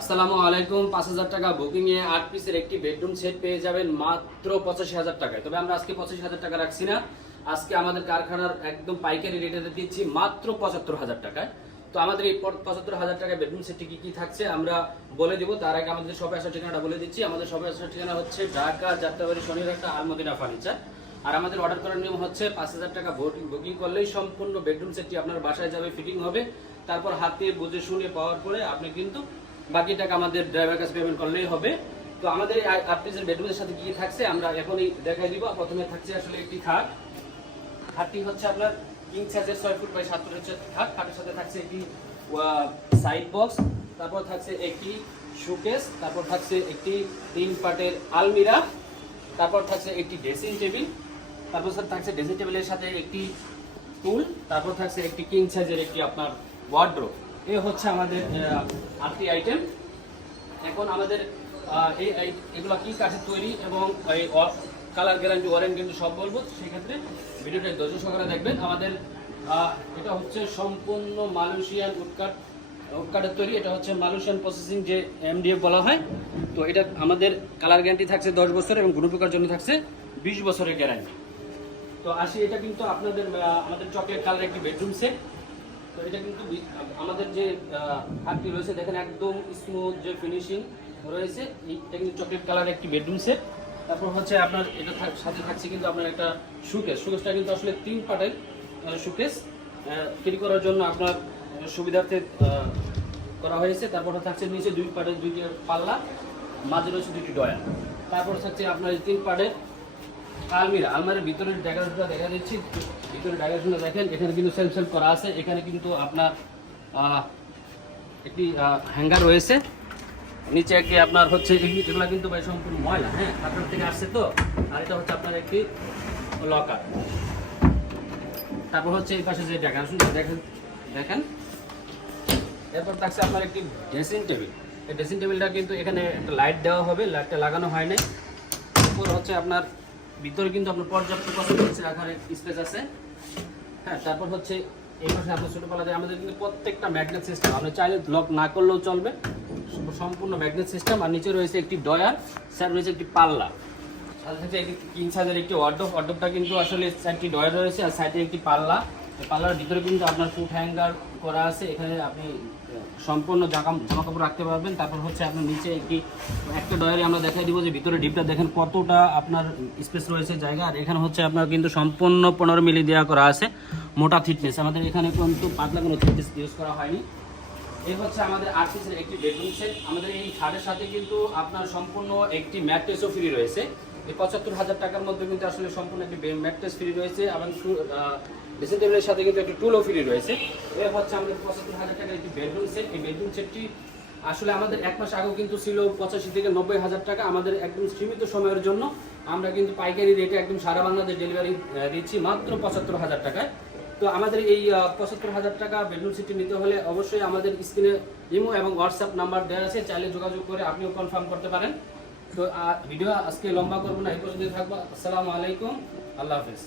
আসসালামু আলাইকুম। 5,000 টাকা বুকিং এ 8 পিসের একটি বেডরুম সেট পেয়ে যাবেন মাত্র 85,000 টাকায়। তবে আমরা আজকে 85,000 টাকা রাখছি না, আজকে আমাদের কারখানার একদম পাইকারি রেটে দিচ্ছি মাত্র 75,000 টাকায়। তো আমাদের এই 75,000 টাকায় বেডরুম সেটটি কি কি থাকছে আমরা বলে দিব। তার আগে আমাদের শপে আসার ঠিকানাটা বলে দিচ্ছি। আমাদের শপে আসার ঠিকানা হচ্ছে ঢাকা যাত্রাবাড়ি শনিরহাটা আলমদিনা ফার্নিচার। আর আমাদের অর্ডার করার নিয়ম হচ্ছে 5,000 টাকা বুকিং করলেই সম্পূর্ণ বেডরুম সেটটি আপনার বাসায় যাবে, ফিটিং হবে। তারপর হাতে বুঝে শুনে পাওয়ার পরে আপনি কিন্তু বাকি টাকা আমাদের ড্রাইভার কাছে পেমেন্ট করলেই হবে। তো আমাদের এই 8 পিসের বেডরুমের সাথে কি থাকছে আমরা এখনই দেখাই দিব। প্রথমে থাকছে আসলে একটি খাট। খাটটি হচ্ছে আপনার কিং সাইজের 6 ফুট বাই 7 ফুট হচ্ছে খাট। খাটের সাথে থাকছে একটি সাইড বক্স, তারপর থাকছে একটি শোকেস, তারপর থাকছে একটি 3 পার্টের আলমিরা, তারপর থাকছে একটি ড্রেসিং টেবিল, তারপর থাকছে ড্রেসিং টেবিলের সাথে একটি টুল, তারপর থাকছে একটি কিং সাইজের একটি আপনার ওয়ার্ডরোব। এই হচ্ছে আমাদের 8টি আইটেম। এখন আমাদের এগুলো কি কাঠের তৈরি এবং এই কালার গ্যারান্টি ওয়ারেন্টি কিন্তু সব বলবো, সেক্ষেত্রে ভিডিওটা ধৈর্য সহকারে দেখবেন। আমাদের এটা হচ্ছে সম্পূর্ণ মালয়েশিয়ান উডকাঠের তৈরি। এটা হচ্ছে মালয়েশিয়ান প্রসেসিং যে MDF বলা হয়। তো এটা আমাদের কালার গ্যারান্টি থাকছে 10 বছর এবং কোনো প্রকার জন্য থাকছে 20 বছরের গ্যারান্টি। তো আসি, এটা কিন্তু আমাদের চকলেট কালার একটি বেডরুম সেট। তো এটা কিন্তু আমাদের যে খাটটি রয়েছে দেখেন একদম স্মুথ যে ফিনিশিং রয়েছে। এটা কিন্তু চকলেট কালার একটি বেডরুম সেট। তারপর হচ্ছে আপনার এটা সাথে থাকছে কিন্তু আপনার একটা শোকেসটা কিন্তু আসলে 3 পার্টের শোকেস ক্যারি করার জন্য আপনার সুবিধার্থে করা হয়েছে। তারপর থাকছে নিচে 2 পার্টের 2টি পাল্লা, মাঝে রয়েছে 2টি ডয়ার। তারপর থাকছে আপনার 3 পার্টের আলমারির ভিতরের ডেকোরেশনটা দেখা দিচ্ছি। ভিতরে ডেকোরেশনটা দেখেন, এখানে কিন্তু সেলফ করা আছে। এখানে কিন্তু আপনার একটি হ্যাঙ্গার রয়েছে। নিচে একটি আপনার হচ্ছে এগুলো কিন্তু ভাই সম্পূর্ণ ময়লা, হ্যাঁ, আপনার থেকে আসছে তো। আর এটা হচ্ছে আপনার একটি লকার। তারপর হচ্ছে এই পাশে যে ডেকোরেশনটা দেখেন। এরপর থাকছে আপনার একটি ড্রেসিং টেবিল। এই ড্রেসিং টেবিলটা কিন্তু এখানে একটা লাইট দেওয়া হবে, লাইটটা লাগানো হয় নাই। এরপর হচ্ছে আপনার ভিতরে কিন্তু আপনার পর্যাপ্ত রাখার স্পেস আছে, হ্যাঁ। তারপর হচ্ছে এই পাশে আপনার ছোটো পাল্লা যায়। আমাদের কিন্তু প্রত্যেকটা ম্যাগনেট সিস্টেম, আপনি চাইলে লক না করলেও চলবে, সম্পূর্ণ ম্যাগনেট সিস্টেম। আর নিচে রয়েছে একটি ডয়ার, স্যার রয়েছে একটি পাল্লা, সাথে সাথে একটি কিং সাইজের একটি ওয়ার্ডরোবটা কিন্তু আসলে 4টি ডয়ার রয়েছে আর সাইডে একটি পাল্লা। পাল্লার ভিতরে কিন্তু আপনার ফুট হ্যাঙ্গার করা আছে, এখানে আপনি সম্পূর্ণ জামা কাপড় রাখতে পারবেন। তারপর হচ্ছে আপনার নিচে একটা ডয়ারে আমরা দেখাই দিব যে ভিতরে ডিপটা দেখেন কতটা আপনার স্পেস রয়েছে জায়গা। আর এখানে হচ্ছে আপনার কিন্তু সম্পূর্ণ 15 মিলি দেওয়া করা আছে, মোটা থিকনেস। আমাদের এখানে কিন্তু পাতলা কোনো থিকনেস ইউজ করা হয়নি। এই হচ্ছে আমাদের 8 পিসের একটি বেডরুম সেট। আমাদের এই খাটের সাথে কিন্তু আপনার সম্পূর্ণ একটি ম্যাট্রেসও ফ্রি রয়েছে। এই 75,000 টাকার মধ্যে কিন্তু আসলে সম্পূর্ণ একটি ম্যাট্রেস ফ্রি রয়েছে এবং ড্রেসিং টেবিলের সাথে কিন্তু একটি টুলও ফ্রি রয়েছে। এই হচ্ছে আমাদের 75,000 টাকার একটি বেডরুম সেট। এই বেডরুম সেটটি আসলে আমাদের 1 মাস আগেও কিন্তু ছিল 85 থেকে 90,000 টাকা। আমাদের একদম সীমিত সময়ের জন্য আমরা কিন্তু পাইকারি রেটে একদম সারা বাংলাদেশ ডেলিভারি দিচ্ছি মাত্র 75,000 টাকায়। তো আমাদের এই 75,000 টাকা বেডরুম সেটটি নিতে হলে অবশ্যই আমাদের স্ক্রিনে ইমো এবং হোয়াটসঅ্যাপ নাম্বার দেওয়া আছে, চাইলে যোগাযোগ করে আপনিও কনফার্ম করতে পারেন। তো ভিডিও আজকে লম্বা করবো না, এই পর্যন্তই থাকবো। আসসালামু আলাইকুম, আল্লাহ হাফেজ।